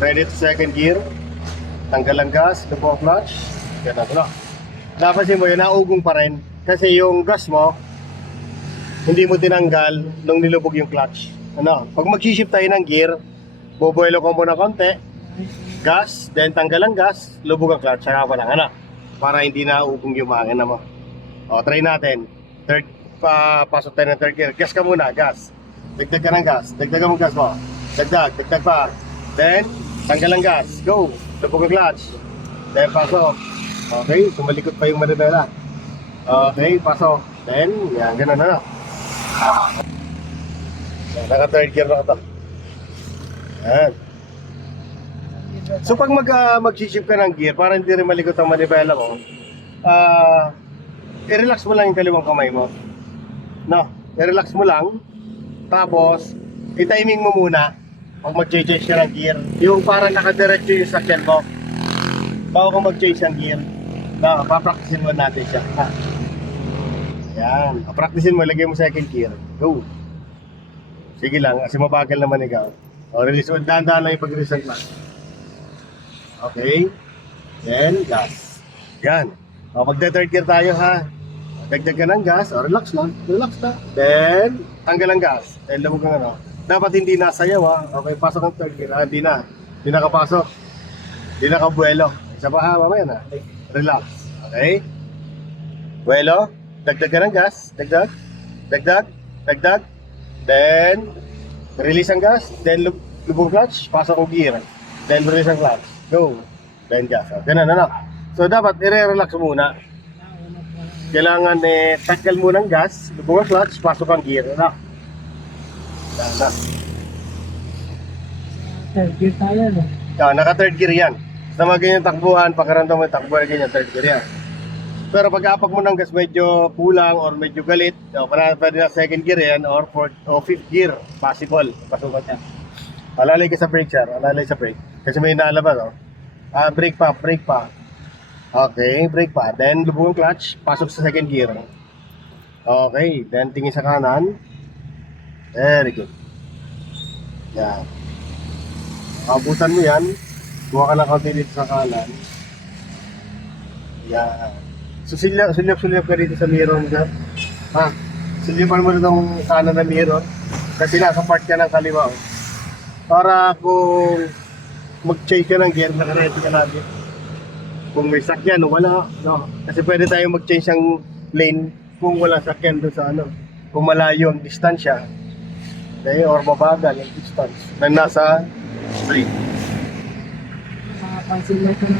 ready to second gear. Tanggal ang gas, lubog ang clutch. Ganun na. Napansin mo yun, naugong pa rin. Kasi yung gas mo, hindi mo tinanggal nung nilubog yung clutch. Ano? Pag mag-shift tayo ng gear, bubuelo ko muna konti, gas, then tanggal ang gas, lubog ang clutch, saka pa lang, ano? Para hindi naugong yung makina mo. O, try natin. Pasok tayo ng third gear. Gas ka muna, gas. Dagdag ka ng gas. Dagdag mo gas mo. Dagdag pa. Then, tanggal ang gas. Go. Lubog ang clutch. Then, pasok. Okay, sumalikot pa yung manibela. Okay, pasok. Then, yan, ganun na. Naka third gear na ito. Yan. So, pag mag-shift ka ng gear, para hindi rin malikot ang manibela mo, i-relax mo lang yung kaliwang kamay mo. No, i-relax mo lang. Tapos, i-timing mo muna pag mag-change ka ng gear. Yung parang nakadiretso yung sakyan mo. Bago kang mag-change ng gear, papracticein mo natin siya. Ha? Ayan, papracticein mo, lagay mo second gear. Go! Sige lang, kasi mabagal naman ikaw. O, release mo, dahan-dahan lang yung pag-release ng clutch. Okay. Then, gas. Yan. O, magda-third gear tayo, ha? Dagdag ka ng gas, o, relax lang. Then, tanggal ang gas. Then, labog ang ano. Dapat hindi nasayaw, ha? Okay, pasok ang third gear. Hindi na. Hindi nakapasok. Hindi nakabuelo. Isa pa, ha? Mamaya na. Relax. Okay? Buelo. Dagdag ka ng gas. Dagdag. Then, release ang gas. Then, lubog clutch. Pasok ang gear. Then, release ang clutch. Go. Then, gas. Ganun, ano? So, dapat i-relax muna. Kailangan tanggal muna ng gas, lubog ang clutch, pasok ang gear. Ano? Third gear tayo, no? Naka third gear yan. Sa mga ganyan takbuhan, pagkaramdam mo yung takbuhan ganyan, third gear yan. Pero pag apak mo ng gas medyo kulang or medyo galit, pwede na second gear yan or fifth gear, possible, pasukan yan. Alalay ka sa brake, sir. Alalay sa brake. Kasi may inaalabas, brake pa. Okay, brake pa. Then, lubog ang clutch, pasok sa second gear. Okay, then tingin sa kanan. Very good. Yan. Abutan mo yan. Buha ka ng kaunti dito sa kanan. Yan. So, sulyap ka dito sa mirror mo dyan. Ha? Sulyapan mo na itong kanan na mirror. Kasi nasa part ka ng kaliwa. Para kung mag-change ka ng gear, nakaready ka natin. Kung may sakyan o wala, no? Kasi pwede tayo mag-change ang lane kung wala sakyan doon sa ano. Kung malayo ang distansya, okay, or mabagal ang distance na nasa street. Pansin mo ito ng